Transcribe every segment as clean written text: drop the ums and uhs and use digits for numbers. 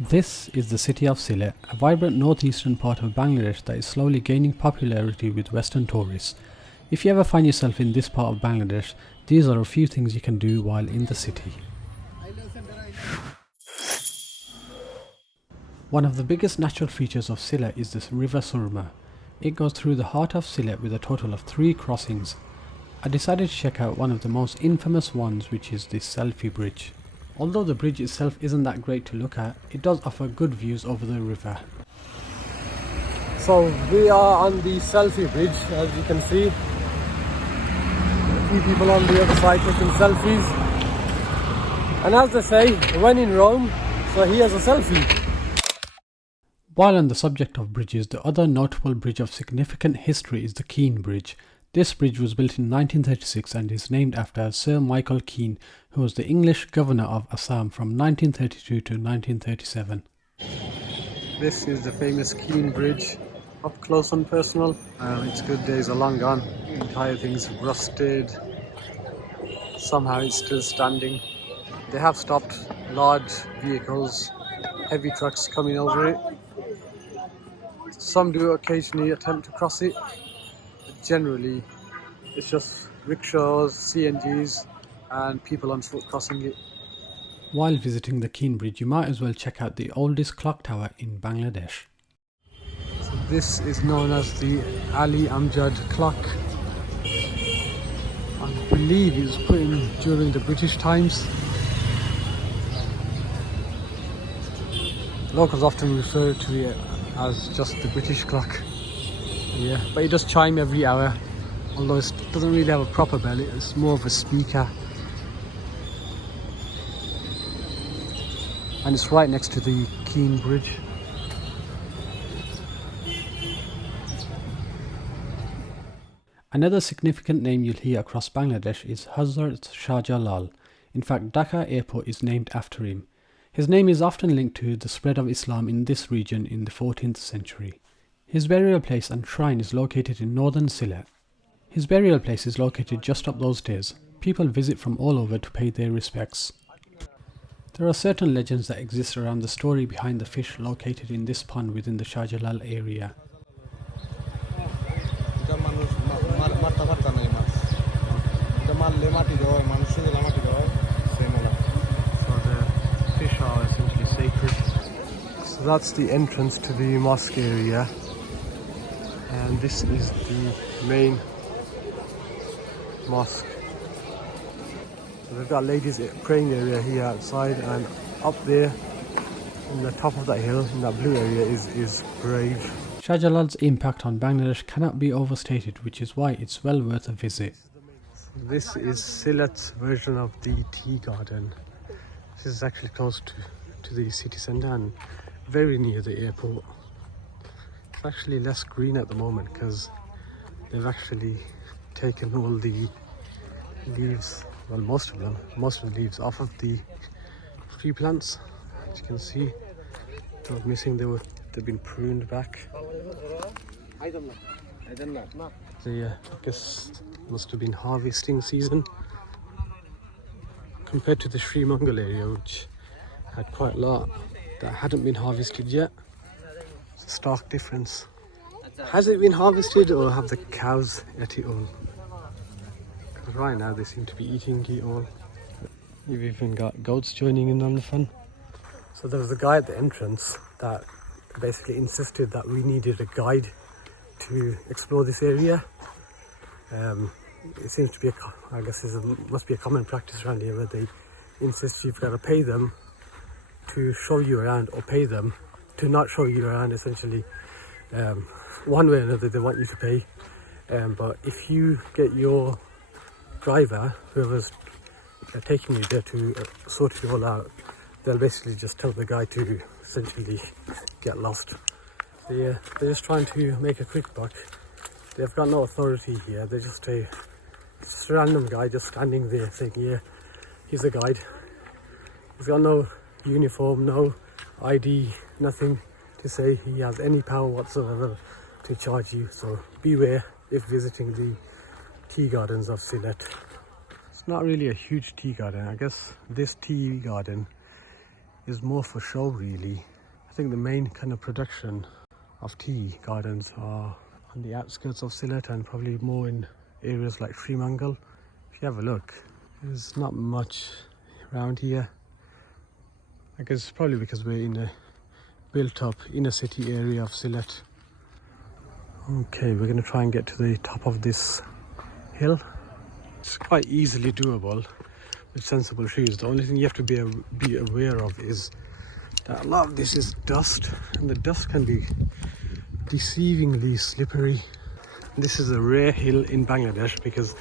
This is the city of Sylhet, a vibrant northeastern part of Bangladesh that is slowly gaining popularity with Western tourists. If you ever find yourself in this part of Bangladesh, these are a few things you can do while in the city. One of the biggest natural features of Sylhet is the river Surma. It goes through the heart of Sylhet with a total of 3 crossings. I decided to check out one of the most infamous ones, which is the Selfie Bridge. Although the bridge itself isn't that great to look at, it does offer good views over the river. So we are on the Selfie Bridge, as you can see. A few people on the other side taking selfies. And as they say, when in Rome, so here's a selfie. While on the subject of bridges, the other notable bridge of significant history is the Keane Bridge. This bridge was built in 1936 and is named after Sir Michael Keane, who was the English governor of Assam from 1932 to 1937. This is the famous Keane Bridge, up close and personal. Its good days are long gone. The entire thing's rusted. Somehow it's still standing. They have stopped large vehicles, heavy trucks coming over it. Some do occasionally attempt to cross it, but generally it's just rickshaws, CNGs and people on foot crossing it. While visiting the Keane Bridge, you might as well check out the oldest clock tower in Bangladesh. So this is known as the Ali Amjad clock. I believe it was put in during the British times. Locals often refer to it as just the British clock. Yeah, but it does chime every hour, although it doesn't really have a proper bell, it's more of a speaker. And it's right next to the Keane Bridge. Another significant name you'll hear across Bangladesh is Hazrat Shah Jalal. In fact, Dargah airport is named after him. His name is often linked to the spread of Islam in this region in the 14th century. His burial place and shrine is located in northern Sylhet. His burial place is located just up those stairs. People visit from all over to pay their respects. There are certain legends that exist around the story behind the fish located in this pond within the Shah Jalal area. Are essentially sacred. So that's the entrance to the mosque area, and this is the main mosque. So they've got ladies praying area here outside, and up there in the top of that hill in that blue area is Brave. Shah Jalal's impact on Bangladesh cannot be overstated, which is why it's well worth a visit. This is Sylhet's version of the tea garden. This is actually close to the city centre and very near the airport. It's actually less green at the moment because they've actually taken all the leaves, well most of the leaves off of the tree plants. As you can see, they were missing, they've been pruned back. So yeah, I guess must have been harvesting season. Compared to the Sri Mangal area, which had quite a lot that hadn't been harvested yet. It's a stark difference. Has it been harvested or have the cows ate it all? Because right now they seem to be eating it all. You've even got goats joining in on the fun. So there was a guy at the entrance that basically insisted that we needed a guide to explore this area. It seems to be, I guess must be a common practice around here where they insist you've got to pay them to show you around or pay them to not show you around, essentially. One way or another they want you to pay. But if you get your driver, whoever's taking you there to sort it all out, they'll basically just tell the guy to essentially get lost. So yeah, they're just trying to make a quick buck. They've got no authority here, they're just a random guy just standing there saying, yeah, he's a guide. He's got no uniform, no ID, nothing to say he has any power whatsoever to charge you. So beware if visiting the tea gardens of Sylhet. It's not really a huge tea garden. I guess this tea garden is more for show really. I think the main kind of production of tea gardens are on the outskirts of Sylhet and probably more in areas like Fremantle. If you have a look, there's not much around here. I guess probably because we're in a built up inner city area of Sylhet. Okay, we're going to try and get to the top of this hill. It's quite easily doable with sensible shoes. The only thing you have to be aware of is that a lot of this is dust, and the dust can be deceivingly slippery. This is a rare hill in Bangladesh because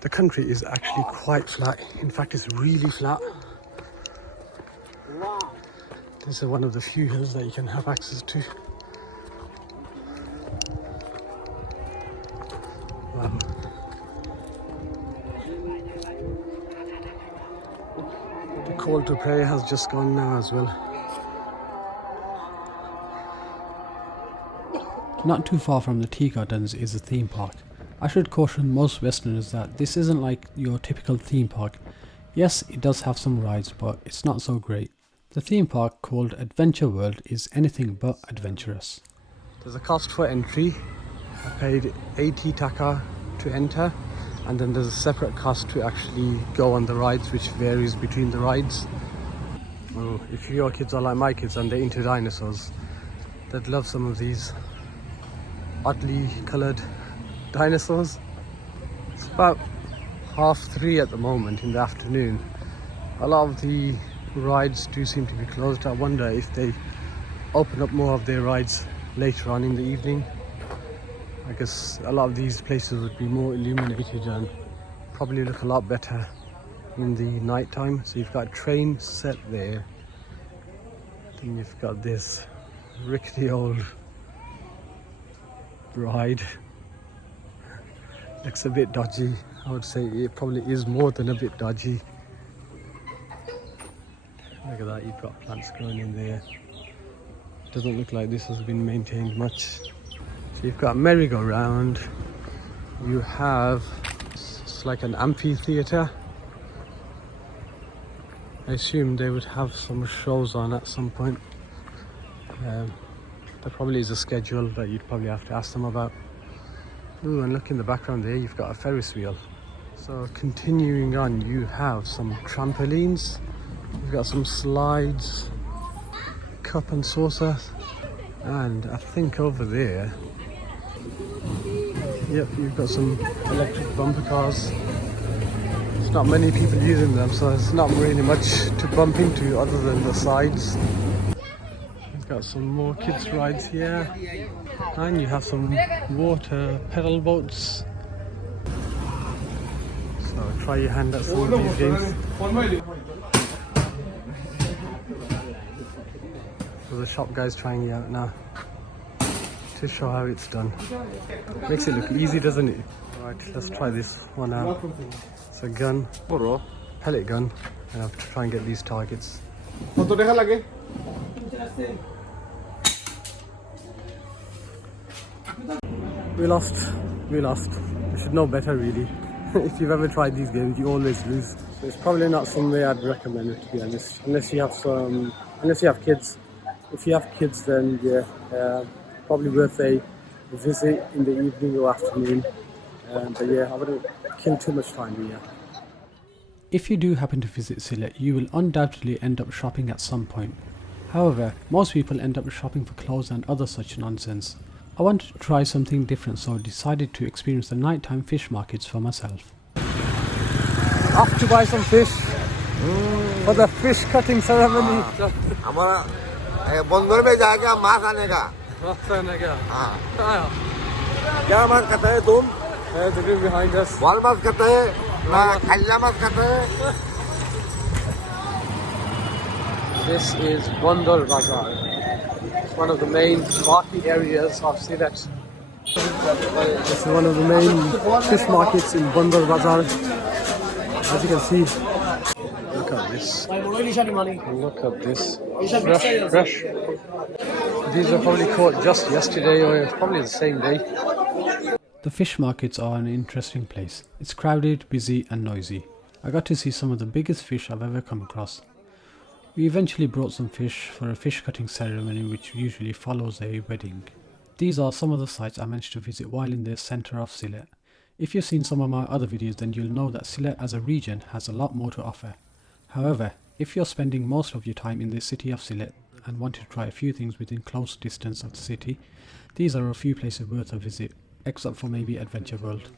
the country is actually quite flat. In fact, it's really flat. This is one of the few hills that you can have access to. Wow. The call to prayer has just gone now as well. Not too far from the Tea Gardens is a theme park. I should caution most Westerners that this isn't like your typical theme park. Yes, it does have some rides, but it's not so great. The theme park, called Adventure World, is anything but adventurous. There's a cost for entry. I paid 80 taka to enter, and then there's a separate cost to actually go on the rides, which varies between the rides. Oh, if your kids are like my kids and they're into dinosaurs, they'd love some of these oddly coloured dinosaurs. It's about 3:30 at the moment in the afternoon. A lot of the rides do seem to be closed. I wonder if they open up more of their rides later on in the evening. I guess a lot of these places would be more illuminated and probably look a lot better in the night time. So you've got a train set there, then you've got this rickety old ride. Looks a bit dodgy. I would say it probably is more than a bit dodgy. Look at that, you've got plants growing in there. Doesn't look like this has been maintained much. So you've got a merry-go-round. You have, it's like an amphitheatre. I assume they would have some shows on at some point. There probably is a schedule that you'd probably have to ask them about. Ooh, and look in the background there, you've got a Ferris wheel. So continuing on, you have some trampolines. You've got some slides, cup and saucer, and I think over there, yep, you've got some electric bumper cars. There's not many people using them, so there's not really much to bump into other than the sides. You've got some more kids rides here, and you have some water pedal boats. So try your hand at some of these games. So the shop guy's trying it out now to show how it's done. Makes it look easy, doesn't it? Right, let's try this one out. It's a gun, pellet gun, and I have to try and get these targets. We lost. You should know better really. If you've ever tried these games, you always lose. So it's probably not somewhere I'd recommend it, to be honest, unless you have kids. If you have kids, then yeah, probably worth a visit in the evening or afternoon. But yeah, I wouldn't kill too much time here. If you do happen to visit Sylhet, you will undoubtedly end up shopping at some point. However, most people end up shopping for clothes and other such nonsense. I wanted to try something different, so I decided to experience the nighttime fish markets for myself. Off to buy some fish for the fish cutting ceremony. बंदर में जाएगा मांस आने का हाँ क्या मांस खाता है तुम behind us. बॉल मांस खाता है ना खल्ला मांस खाता है This is Bondhor Bazaar. It's one of the main market areas of Sylhet. This is one of the main fish markets in Bondhor Bazaar. As you can see, look at this. Look at this. Fresh. These were probably caught just yesterday or probably the same day. The fish markets are an interesting place. It's crowded, busy and noisy. I got to see some of the biggest fish I've ever come across. We eventually brought some fish for a fish cutting ceremony which usually follows a wedding. These are some of the sites I managed to visit while in the centre of Sylhet. If you've seen some of my other videos, then you'll know that Sylhet as a region has a lot more to offer. However, if you're spending most of your time in the city of Sylhet and want to try a few things within close distance of the city, these are a few places worth a visit, except for maybe Adventure World.